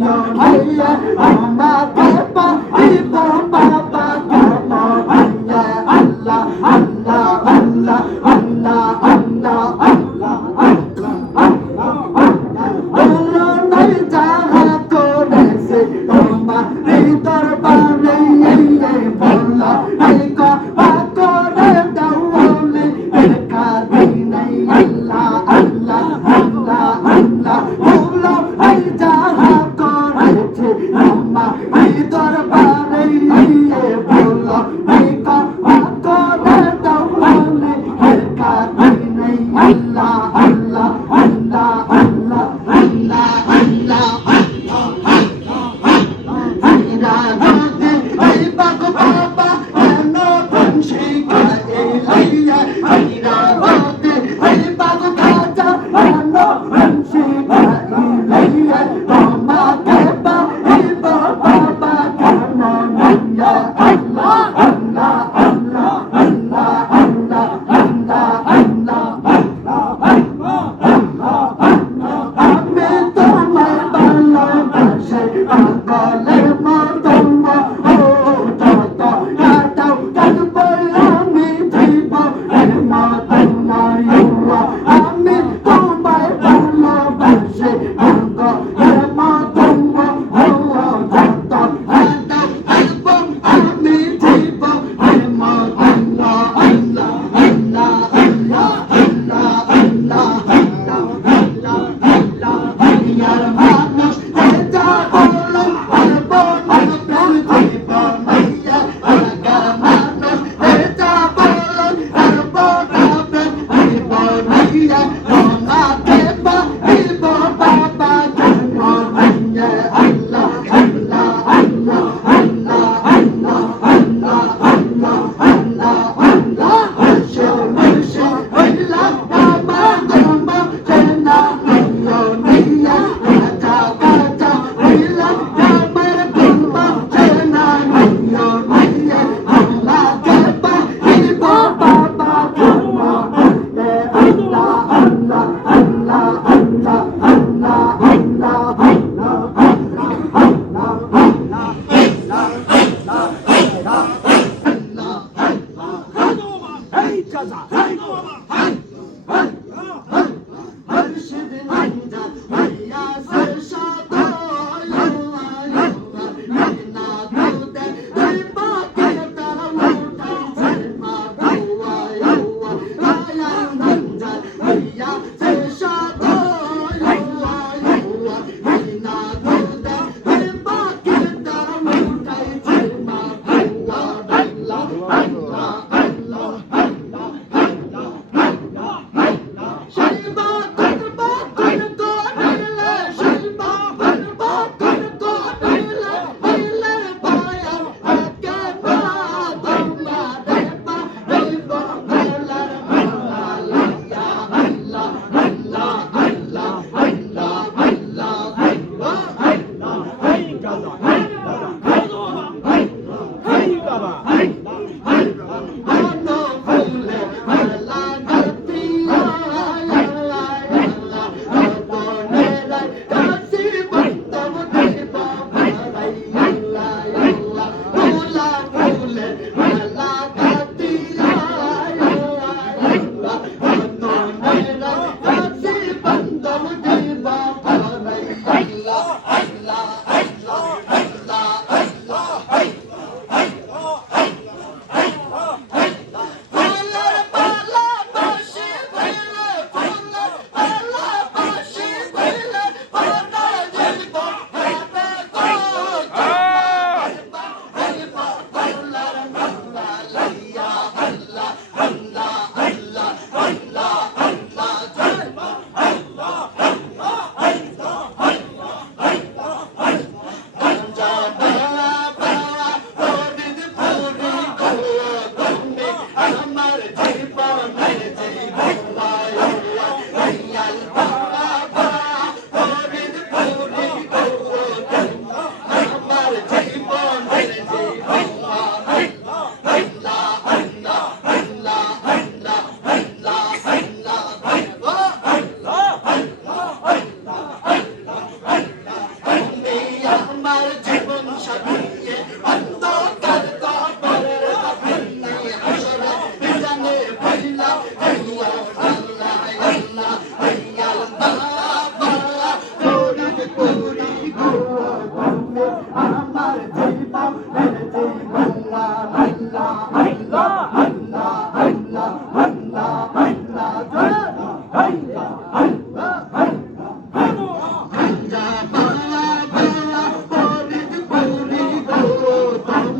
Mama, Papa, Papa, দরবারে বলো নেকা করে তাহলে নেকা নাই আল্লাহ আল্লাহ আল্লাহ আল্লাহ আল্লাহ আল্লাহ আল্লাহ আল্লাহ 嗨，哥，嗨，嗨，嗨，嗨，兄弟们，嗨呀！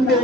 আনন্দে